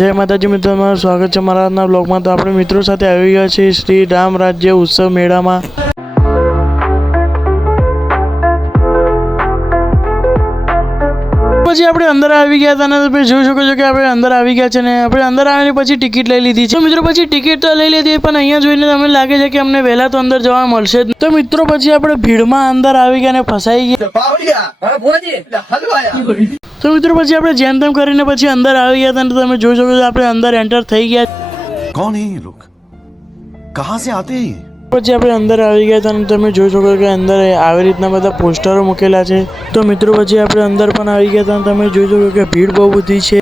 જય માતાજી મિત્રો સ્વાગત છે મારા બ્લોગમાં તો આપણે મિત્રો સાથે આવી ગયા છીએ શ્રી રામ રાજ્ય ઉત્સવ મેળામાં. પછી આપણે અંદર આવી ગયા હતા અને તમે જોઈ શકો છો કે આપણે અંદર આવી ગયા છે ને આપણે અંદર આવીને પછી ટિકિટ લઈ લીધી છે. મિત્રો પછી ટિકિટ તો લઈ લીધી પણ અહીંયા જોઈને તમને લાગે છે કે અમને વહેલા તો અંદર જવા મળશે તો મિત્રો પછી આપણે ભીડમાં અંદર આવી ગયા અને ફસાઈ ગયા. તો મિત્રો પછી આપણે જેમ તેમ કરીને પછી અંદર આવી ગયા હતા અને તમે જોઈ શકો છો આપણે અંદર એન્ટર થઈ ગયા. કોણ હે લોક કહા સે આતે હે પછી આપણે અંદર આવી ગયા હતા અને તમે જોઈ શકો કે અંદર આવી રીતના બધા પોસ્ટરો મૂકેલા છે. તો મિત્રો પછી આપણે અંદર પણ આવી ગયા હતા તમે જોઈ શકો કે ભીડ બહુ બધી છે.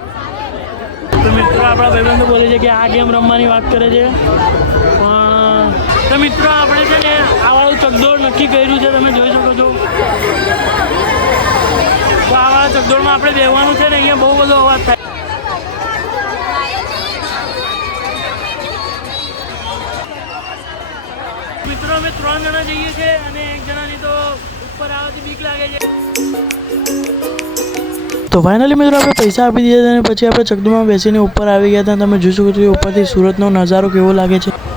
તો મિત્રો આપણા ભાઈબંધો બોલે છે કે આ ગેમ રમવાની વાત કરે છે. તો મિત્રો આપણે છે ને આ વાળું નક્કી કર્યું છે, તમે જોઈ શકો છો. તો આ વાળા આપણે બેહવાનું છે ને, અહીંયા બહુ બધો અવાજ થાય. મિત્રો, અમે ત્રણ જણા જઈએ છીએ અને એક જણાની તો ઉપર આવવાથી બીક લાગે છે. તો ફાઇનલી મિત્રો, આપણે પૈસા આપી દીધા અને પછી આપણે ચકદુમાં બેસીને ઉપર આવી ગયા હતા તમે જોઈ શકો છો ઉપરથી સુરતનો નજારો કેવો લાગે છે.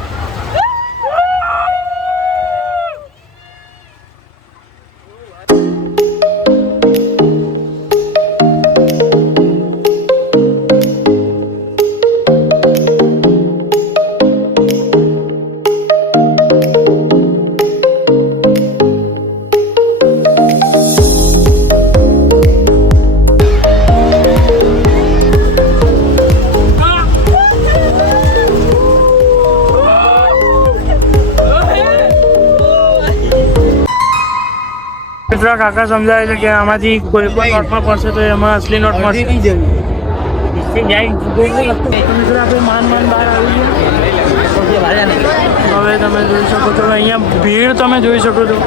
મિત્રો કાકા સમજાવે છે કે આમાંથી કોઈ પણ નોટમાં પડશે તો એમાં અસલી નોટ મળશે. માન માન બહાર આવી હવે તમે જોઈ શકો છો અહીંયા ભીડ તમે જોઈ શકો છો.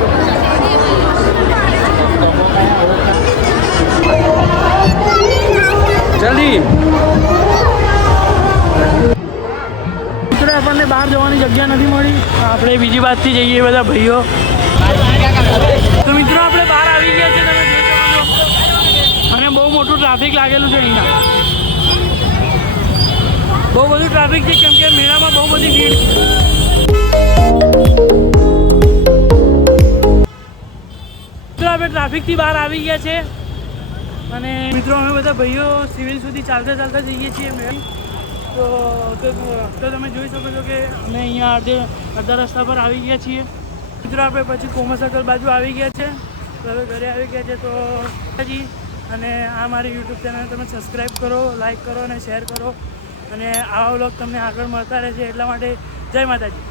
જલ્દી. આપણને બહાર જવાની જગ્યા નથી મળી. આપણે બીજી વાતથી જઈએ બધા ભાઈઓ. તો મિત્રો, આપણે બહાર આવી ગયા છે, તમે જોઈ અને બહુ મોટું ટ્રાફિક લાગેલું છે અહીંયા. બહુ બધું ટ્રાફિક છે, કેમ કે મેળામાં બહુ બધી ભીડ આપણે ટ્રાફિકથી બહાર આવી ગયા છે. અને મિત્રો, અમે બધા ભાઈઓ સિવિલ સુધી ચાલતા ચાલતા જઈએ છીએ મેળા તો તો તમે જોઈ શકો છો કે અમે અહીંયા અડધે, અડધા રસ્તા પર આવી ગયા છીએ. મિત્રો આપણે પછી કોમા સર્કલ બાજુ આવી ગયા છે. તો હવે ઘરે આવી ગયા છે તો હજી અને આ મારી યુટ્યુબ ચેનલ તમે સબસ્ક્રાઈબ કરો લાઈક કરો અને શેર કરો. અને આવા વ્લોગ તમને આગળ મળતા રહેશે એટલા માટે જય માતાજી.